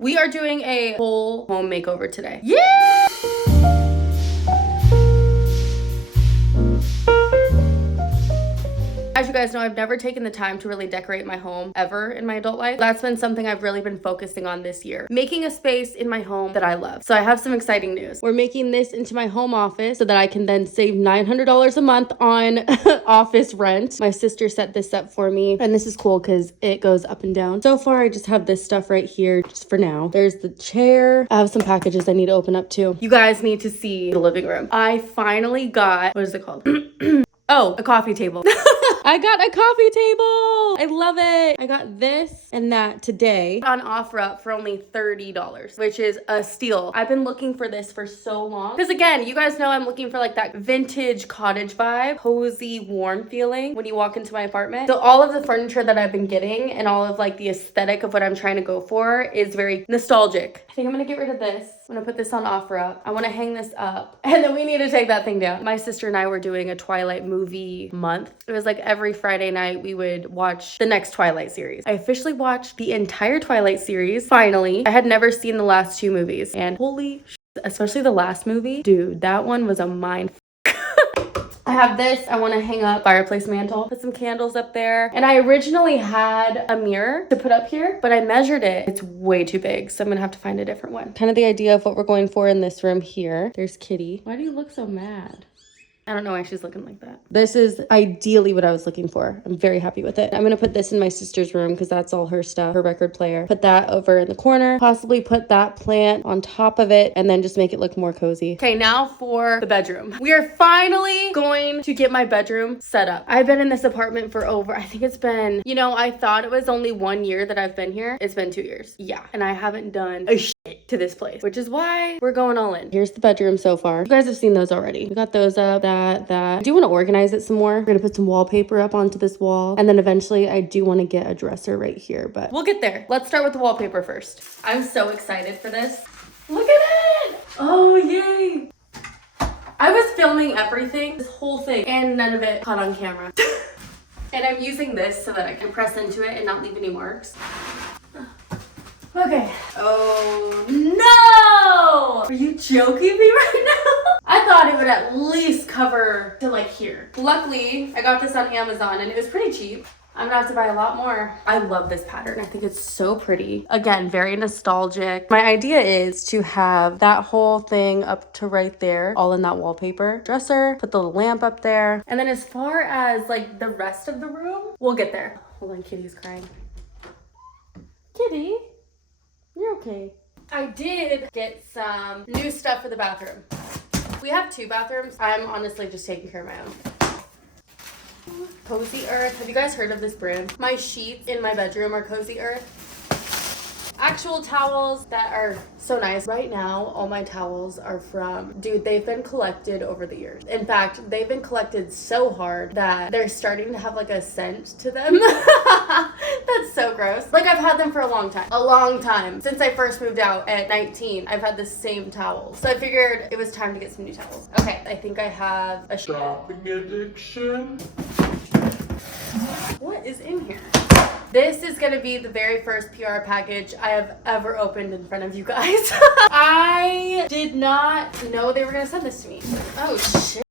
We are doing a whole home makeover today. Yeah! As you guys know, I've never taken the time to really decorate my home ever in my adult life. That's been something I've really been focusing on this year. Making a space in my home that I love. So I have some exciting news. We're making this into my home office so that I can then save $900 a month on office rent. My sister set this up for me, and this is cool because it goes up and down. So far, I just have this stuff right here just for now. There's the chair. I have some packages I need to open up too. You guys need to see the living room. I finally got, what is it called? Oh, a coffee table. I got a coffee table. I love it. I got this and that today on OfferUp for only $30, which is a steal. I've been looking for this for so long. Because again, you guys know I'm looking for like that vintage cottage vibe, cozy, warm feeling when you walk into my apartment. So all of the furniture that I've been getting and all of like the aesthetic of what I'm trying to go for is very nostalgic. I think I'm gonna get rid of this. I'm gonna put this on OfferUp. I wanna hang this up. And then we need to take that thing down. My sister and I were doing a Twilight movie month. It was like every Friday night we would watch the next Twilight series. I officially watched the entire Twilight series, finally. I had never seen the last two movies. And holy shit, especially the last movie. Dude, that one was a mind. I have this. I want to hang up fireplace mantle, put some candles up there. And I originally had a mirror to put up here, but I measured it. It's way too big, so I'm gonna have to find a different one. Kind of the idea of what we're going for in this room here. There's Kitty. Why do you look so mad? I don't know why she's looking like that. This is ideally what I was looking for. I'm very happy with it. I'm gonna put this in my sister's room because that's all her stuff, her record player. Put that over in the corner, possibly put that plant on top of it, and then just make it look more cozy. Okay, now for the bedroom. We are finally going to get my bedroom set up. I've been in this apartment for over, I think it's been, you know, I thought it was only 1 year that I've been here. It's been 2 years. Yeah, and I haven't done a shit to this place, which is why we're going all in. Here's the bedroom so far. You guys have seen those already. We got those up, that. I do want to organize it some more. We're gonna put some wallpaper up onto this wall, and then eventually I do want to get a dresser right here, but we'll get there. Let's start with the wallpaper first. I'm so excited for this. Look at it! Oh, yay! I was filming everything, this whole thing, and none of it caught on camera. And I'm using this so that I can press into it and not leave any marks. Okay. Oh no! Are you joking me right now? I thought it would at least cover to like here. Luckily, I got this on Amazon and it was pretty cheap. I'm gonna have to buy a lot more. I love this pattern. I think it's so pretty. Again, very nostalgic. My idea is to have that whole thing up to right there, all in that wallpaper. Dresser, put the little lamp up there. And then as far as like the rest of the room, we'll get there. Hold on, Kitty's crying. Kitty? You're okay. I did get some new stuff for the bathroom. We have 2 bathrooms. I'm honestly just taking care of my own. Cozy Earth. Have you guys heard of this brand? My sheets in my bedroom are Cozy Earth. Actual towels that are so nice. Right now, all my towels are from, dude, they've been collected over the years. In fact, they've been collected so hard that they're starting to have like a scent to them. That's so gross. Like I've had them for a long time. A long time. Since I first moved out at 19, I've had the same towels. So I figured it was time to get some new towels. Okay, I think I have a shopping addiction. What is in here? This is gonna be the very first PR package I have ever opened in front of you guys. I did not know they were gonna send this to me. Oh shit.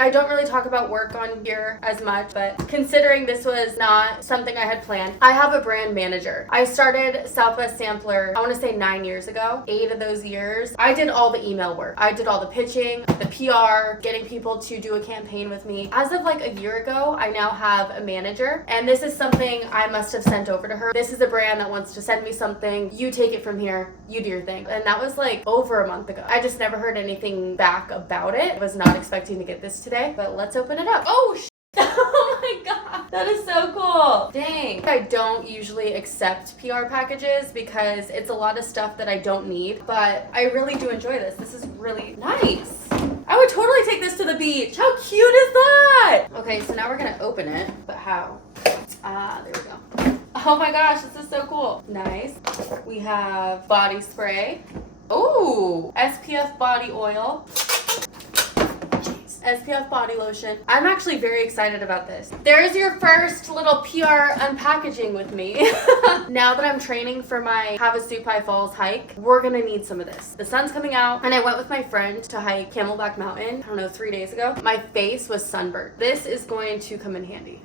I don't really talk about work on here as much, but considering this was not something I had planned, I have a brand manager. I started Southwest Sampler, I want to say 9 years ago. 8 of those years, I did all the email work. I did all the pitching, the PR, getting people to do a campaign with me. As of like a year ago, I now have a manager, and this is something I must have sent over to her. This is a brand that wants to send me something. You take it from here. You do your thing. And that was like over a month ago. I just never heard anything back about it. I was not expecting to get this today, but let's open it up. Oh, oh my god, that is so cool. Dang. I don't usually accept PR packages because it's a lot of stuff that I don't need, but I really do enjoy this. This is really nice. I would totally take this to the beach. How cute is that? Okay, so now we're gonna open it, but how? Ah, there we go. Oh my gosh, this is so cool. Nice. We have body spray. Oh, SPF body oil. SPF body lotion. I'm actually very excited about this. There's your first little PR unpackaging with me. Now that I'm training for my Havasupai Falls hike, we're gonna need some of this. The sun's coming out, and I went with my friend to hike Camelback Mountain, I don't know, 3 days ago. My face was sunburned. This is going to come in handy.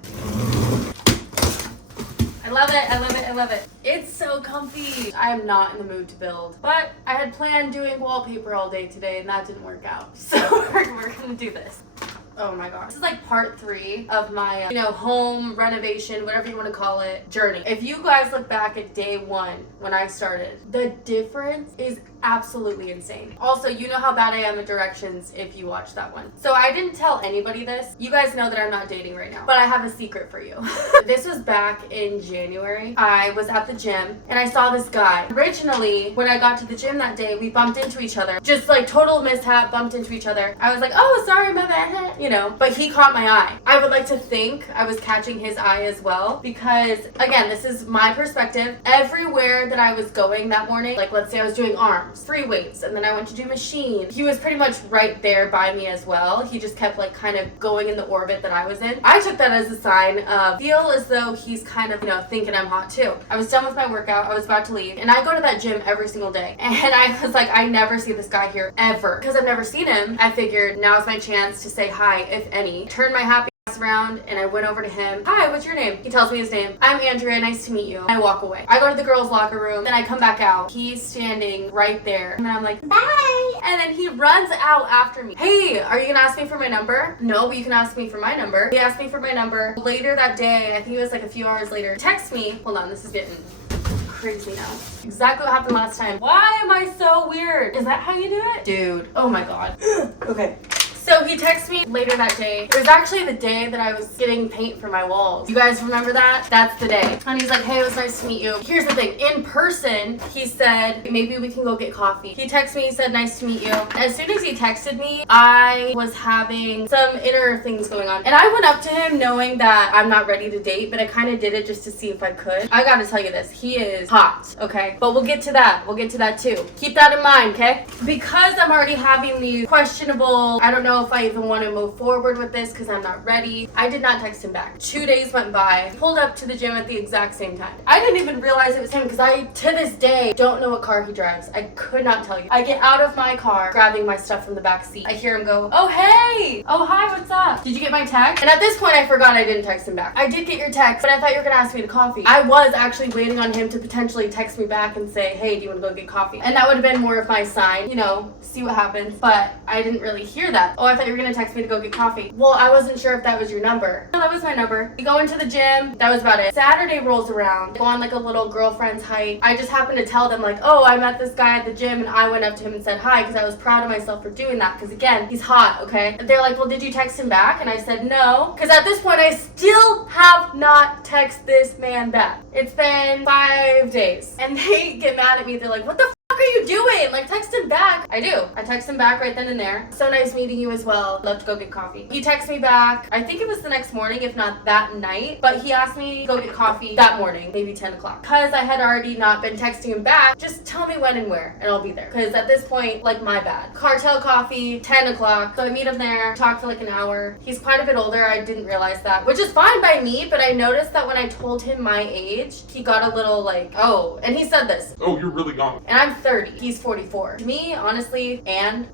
I love it, I love it, I love it. It's so comfy. I am not in the mood to build, but I had planned doing wallpaper all day today and that didn't work out. So we're gonna do this. Oh my gosh. This is like part 3 of my, home renovation, whatever you want to call it, journey. If you guys look back at day 1 when I started, the difference is absolutely insane. Also, you know how bad I am at directions if you watch that one. So I didn't tell anybody this. You guys know that I'm not dating right now, but I have a secret for you. This was back in January. I was at the gym and I saw this guy. Originally, when I got to the gym that day, we bumped into each other. Just like total mishap, bumped into each other. I was like, oh, sorry, my bad, but he caught my eye. I would like to think I was catching his eye as well because, again, this is my perspective. Everywhere that I was going that morning, like let's say I was doing arms, free weights, and then I went to do machine. He was pretty much right there by me as well. He just kept like kind of going in the orbit that I was in. I took that as a sign of feel as though he's kind of, thinking I'm hot too. I was done with my workout. I was about to leave and I go to that gym every single day. And I was like, I never see this guy here ever. Because I've never seen him, I figured now's my chance to say hi, if any. Turn my happy ass around and I went over to him. Hi, what's your name? He tells me his name. I'm Andrea, nice to meet you. I walk away. I go to the girls' locker room, then I come back out. He's standing right there. And I'm like, bye. And then he runs out after me. Hey, are you gonna ask me for my number? No, but you can ask me for my number. He asked me for my number. Later that day, I think it was like a few hours later, text me. Hold on, this is getting crazy now. Exactly what happened last time. Why am I so weird? Is that how you do it? Dude, oh my god. Okay. So he texted me later that day. It was actually the day that I was getting paint for my walls. You guys remember that? That's the day. And he's like, hey, it was nice to meet you. Here's the thing. In person, he said, maybe we can go get coffee. He texted me, he said, nice to meet you. As soon as he texted me, I was having some inner things going on. And I went up to him knowing that I'm not ready to date, but I kind of did it just to see if I could. I gotta tell you this. He is hot, okay? But we'll get to that. We'll get to that too. Keep that in mind, okay? Because I'm already having these questionable, I don't know if I even want to move forward with this because I'm not ready. I did not text him back. 2 days went by, pulled up to the gym at the exact same time. I didn't even realize it was him because I, to this day, don't know what car he drives. I could not tell you. I get out of my car, grabbing my stuff from the back seat. I hear him go, oh, hey! Oh, hi, what's up? Did you get my text? And at this point, I forgot I didn't text him back. I did get your text, but I thought you were going to ask me to coffee. I was actually waiting on him to potentially text me back and say, hey, do you want to go get coffee? And that would have been more of my sign, see what happens. But I didn't really hear that. Oh, I thought you were going to text me to go get coffee. Well, I wasn't sure if that was your number. No, that was my number. We go into the gym. That was about it. Saturday rolls around. Go on like a little girlfriend's hike. I just happened to tell them like, oh, I met this guy at the gym and I went up to him and said hi because I was proud of myself for doing that because again, he's hot, okay? They're like, well, did you text him back? And I said no because at this point I still have not texted this man back. It's been 5 days and they get mad at me. They're like, what the are you doing? Like, text him back. I do. I text him back right then and there. So nice meeting you as well. Love to go get coffee. He texts me back. I think it was the next morning, if not that night. But he asked me to go get coffee that morning, maybe 10 o'clock. Because I had already not been texting him back, just tell me when and where, and I'll be there. Because at this point, like, my bad. Cartel coffee, 10 o'clock. So I meet him there, talk for like an hour. He's quite a bit older. I didn't realize that, which is fine by me. But I noticed that when I told him my age, he got a little like, oh. And he said this. Oh, you're really young. And I'm 30. He's 44. To me, honestly, and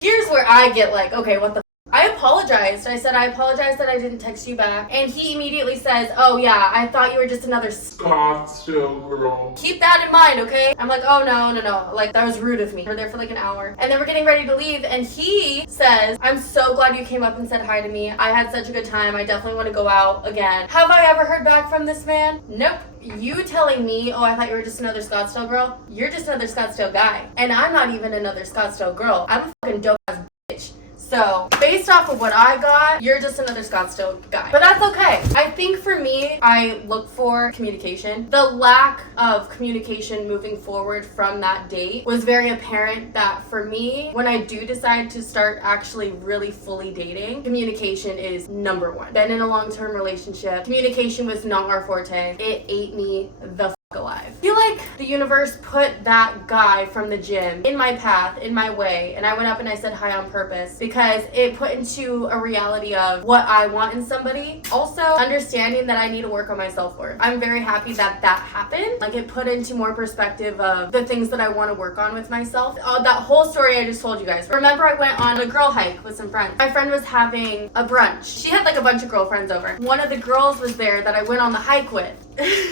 here's where I get like, okay, what the I apologized. I said, I apologize that I didn't text you back. And he immediately says, oh yeah, I thought you were just another Scottsdale girl. Keep that in mind, okay? I'm like, oh no. Like, that was rude of me. We're there for like an hour. And then we're getting ready to leave. And he says, I'm so glad you came up and said hi to me. I had such a good time. I definitely want to go out again. Have I ever heard back from this man? Nope. You telling me, oh, I thought you were just another Scottsdale girl? You're just another Scottsdale guy. And I'm not even another Scottsdale girl. I'm a fucking dope ass bitch. So, based off of what I got, you're just another Scottsdale guy. But that's okay. I think for me, I look for communication. The lack of communication moving forward from that date was very apparent that for me, when I do decide to start actually really fully dating, communication is number one. Been in a long-term relationship. Communication was not our forte. It ate me the alive. I feel like the universe put that guy from the gym in my path, in my way, and I went up and I said hi on purpose because it put into a reality of what I want in somebody. Also, understanding that I need to work on my self-worth. I'm very happy that that happened. Like, it put into more perspective of the things that I want to work on with myself. That whole story I just told you guys. Remember, I went on a girl hike with some friends. My friend was having a brunch. She had like a bunch of girlfriends over. One of the girls was there that I went on the hike with.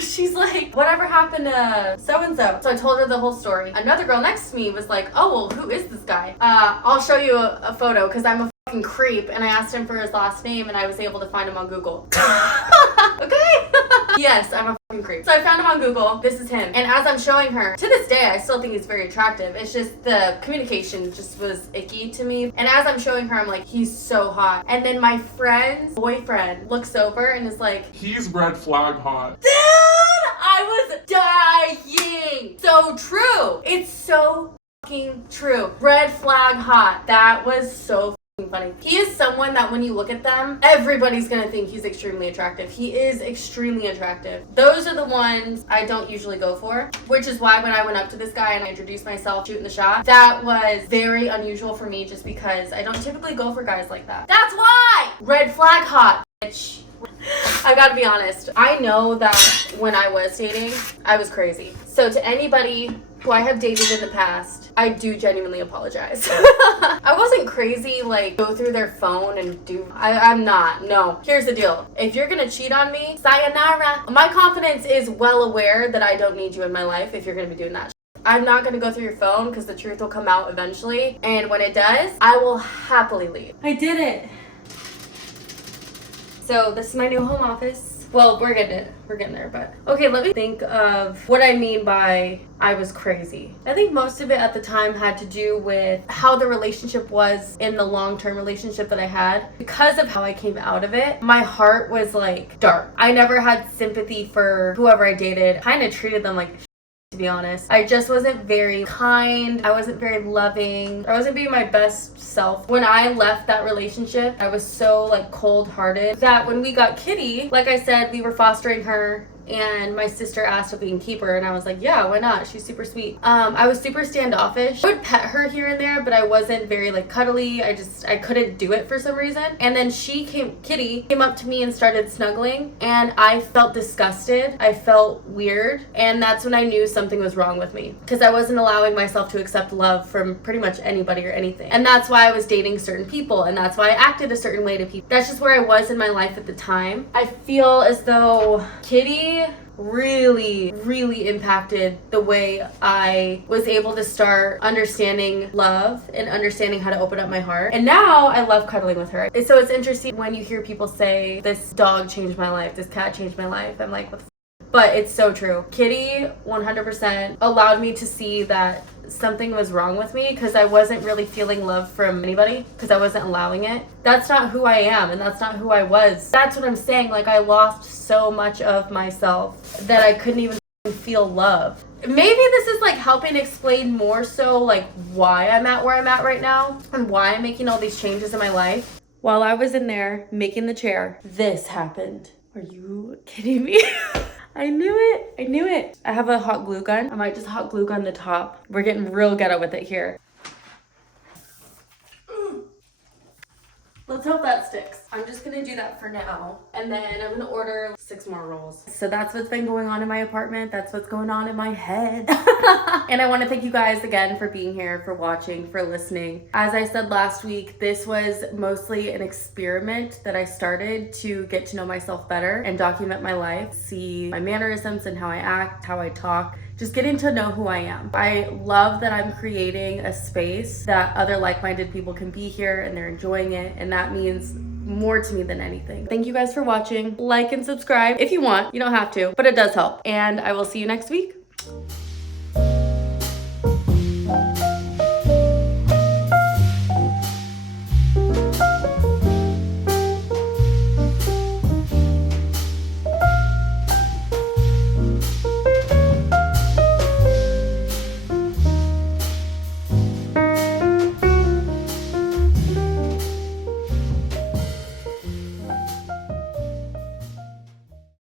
She's like, whatever happened to so-and-so? So I told her the whole story. Another girl next to me was like, oh, well, who is this guy? I'll show you a photo because I'm a fucking creep. And I asked him for his last name and I was able to find him on Google. Okay? Yes, I'm a fucking creep. So I found him on Google. This is him. And as I'm showing her, to this day, I still think he's very attractive. It's just the communication just was icky to me. And as I'm showing her, I'm like, he's so hot. And then my friend's boyfriend looks over and is like, He's red flag hot. dude, I was dying. So true. It's so fucking true. Red flag hot. That was so funny. He is someone that when you look at them, everybody's gonna think he's extremely attractive. He is extremely attractive. Those are the ones I don't usually go for, which is why when I went up to this guy and I introduced myself shooting the shot, that was very unusual for me just because I don't typically go for guys like that. That's why! Red flag hot, bitch. I gotta be honest. I know that when I was dating, I was crazy. So to anybody who I have dated in the past, I do genuinely apologize. I wasn't crazy, like, go through their phone and do... I'm not. No. Here's the deal. If you're gonna cheat on me, sayonara. My confidence is well aware that I don't need you in my life if you're gonna be doing that. I'm not gonna go through your phone because the truth will come out eventually. And when it does, I will happily leave. I did it. So this is my new home office. Well, we're getting there, but okay, let me think of what I mean by I was crazy. I think most of it at the time had to do with how the relationship was in the long-term relationship that I had. Because of how I came out of it, my heart was like dark. I never had sympathy for whoever I dated. Kind of treated them like to be honest. I just wasn't very kind. I wasn't very loving. I wasn't being my best self. When I left that relationship, I was so like cold-hearted that when we got Kitty, like I said, we were fostering her and my sister asked if we can keep her and I was like, yeah, why not? She's super sweet. I was super standoffish. I would pet her here and there, but I wasn't very like cuddly. I couldn't do it for some reason. And then Kitty came up to me and started snuggling and I felt disgusted. I felt weird. And that's when I knew something was wrong with me because I wasn't allowing myself to accept love from pretty much anybody or anything. And that's why I was dating certain people and that's why I acted a certain way to people. That's just where I was in my life at the time. I feel as though Kitty really impacted the way I was able to start understanding love and understanding how to open up my heart. And now I love cuddling with her. So it's interesting when you hear people say, this dog changed my life, this cat changed my life. I'm like, what the f-? But it's so true. Kitty 100% allowed me to see that something was wrong with me because I wasn't really feeling love from anybody because I wasn't allowing it. That's not who I am and that's not who I was. That's what I'm saying. Like, I lost so much of myself that I couldn't even feel love. Maybe this is like helping explain more so like why I'm at where I'm at right now and why I'm making all these changes in my life. While I was in there making the chair, this happened. Are you kidding me? I knew it. I have a hot glue gun. I might just hot glue gun the top. We're getting real ghetto with it here. Let's hope that sticks. I'm just gonna do that for now. And then I'm gonna order 6 more rolls. So that's what's been going on in my apartment. That's what's going on in my head. And I wanna thank you guys again for being here, for watching, for listening. As I said last week, this was mostly an experiment that I started to get to know myself better and document my life, see my mannerisms and how I act, how I talk, just getting to know who I am. I love that I'm creating a space that other like-minded people can be here and they're enjoying it, and that means more to me than anything. Thank you guys for watching. Like and subscribe if you want. You don't have to, but it does help. And I will see you next week.